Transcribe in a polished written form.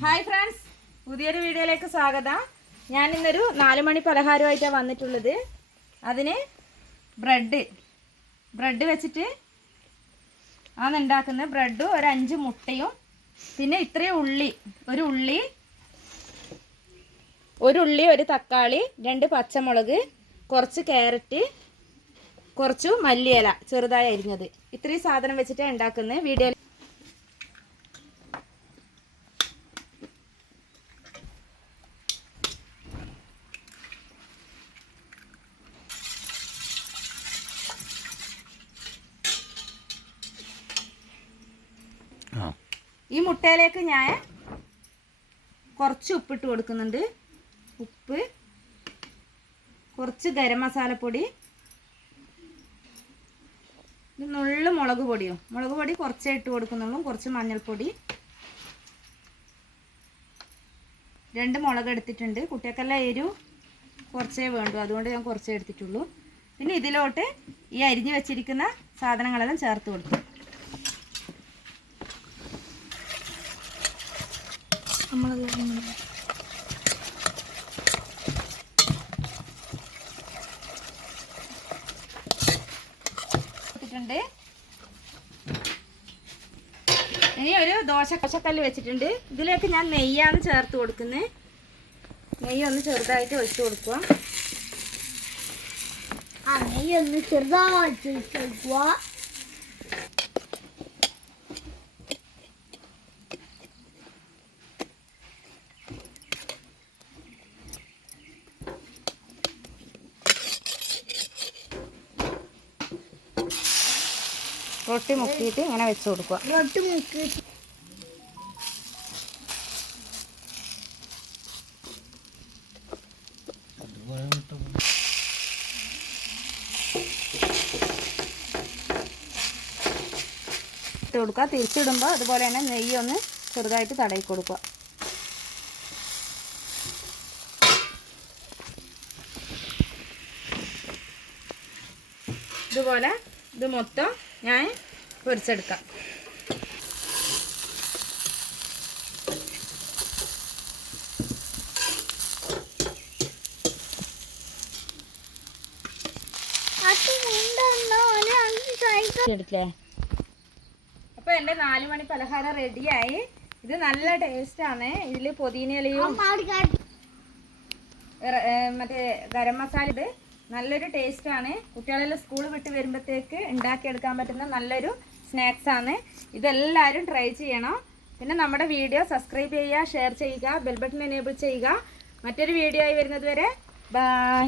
Hi friends, പുതിയൊരു വീഡിയോയിലേക്ക് സ്വാഗതം. ഞാൻ ഇന്നൊരു 4 മണി പലഹാരമായിട്ടാണ് വന്നിട്ടുള്ളത്. അതിന് ബ്രെഡ് വെച്ചിട്ട് ആണ് ഉണ്ടാക്കുന്നത്. ബ്രെഡും ഒരു 5 മുട്ടയും പിന്നെ ഇത്രയും ഒരു ഉള്ളി, ഒരു തക്കാളി, 2 പച്ചമുളക്, കുറച്ച് ക്യാരറ്റ്, കുറച്ച് മല്ലിയില ചെറുതായി അരിഞ്ഞത്. ഇത്രയും സാധനം വെച്ചിട്ടാണ് ഉണ്ടാക്കുന്നത്. വീഡിയോയിൽ ഈ മുട്ടയിലേക്ക് ഞാൻ കുറച്ച് ഉപ്പിട്ട് കൊടുക്കുന്നുണ്ട്. ഉപ്പ്, കുറച്ച് ഗരം മസാലപ്പൊടി, നുള്ളു മുളക് പൊടി കുറച്ചേ ഇട്ട് കൊടുക്കുന്നുള്ളൂ. കുറച്ച് മഞ്ഞൾപ്പൊടി, 2 മുളക് എടുത്തിട്ടുണ്ട്. കുട്ടികൾക്കെല്ലാം എരിവ് കുറച്ചേ വേണ്ടൂ, അതുകൊണ്ട് ഞാൻ കുറച്ചേ എടുത്തിട്ടുള്ളൂ. പിന്നെ ഇതിലോട്ട് ഈ അരിഞ്ഞു വെച്ചിരിക്കുന്ന സാധനങ്ങളെല്ലാം ചേർത്ത് കൊടുക്കും. ഇനി ഒരു ദോശക്കല്ല് വെച്ചിട്ടുണ്ട്. ഇതിലേക്ക് ഞാൻ നെയ്യാണ് ചേർത്ത് കൊടുക്കുന്നത്. നെയ്യ് ഒന്ന് ചെറുതായിട്ട് ഒഴിച്ചു കൊടുക്കുക. റൊട്ടി മുക്കിയിട്ട് ഇങ്ങനെ വെച്ച് കൊടുക്കുക. ഇട്ട് കൊടുക്കുക. തിരിച്ചിടുമ്പോൾ അതുപോലെ തന്നെ നെയ്യ് ഒന്ന് ചെറുതായിട്ട് തടയി കൊടുക്കുക. ഇതുപോലെ ഇത് മൊത്തം ഞാൻ പൊരിച്ചെടുക്കാം. എടുക്കേ. അപ്പോൾ എൻ്റെ 4 മണി പലഹാരം റെഡിയായി. ഇത് നല്ല ടേസ്റ്റാണ്. ഇതിൽ പുതിനയിലയും മറ്റേ ഗരം മസാല, ഇത് നല്ലൊരു ടേസ്റ്റാണ്. കുട്ടികളെല്ലാം സ്കൂൾ വിട്ട് വരുമ്പോഴത്തേക്ക് ഉണ്ടാക്കിയെടുക്കാൻ പറ്റുന്ന നല്ലൊരു സ്നാക്സാണ്. ഇതെല്ലാവരും ട്രൈ ചെയ്യണം. പിന്നെ നമ്മുടെ വീഡിയോ സബ്സ്ക്രൈബ് ചെയ്യുക, ഷെയർ ചെയ്യുക, ബെൽ ബട്ടൺ എനേബിൾ ചെയ്യുക. മറ്റൊരു വീഡിയോ ആയി വരുന്നത് വരെ ബൈ.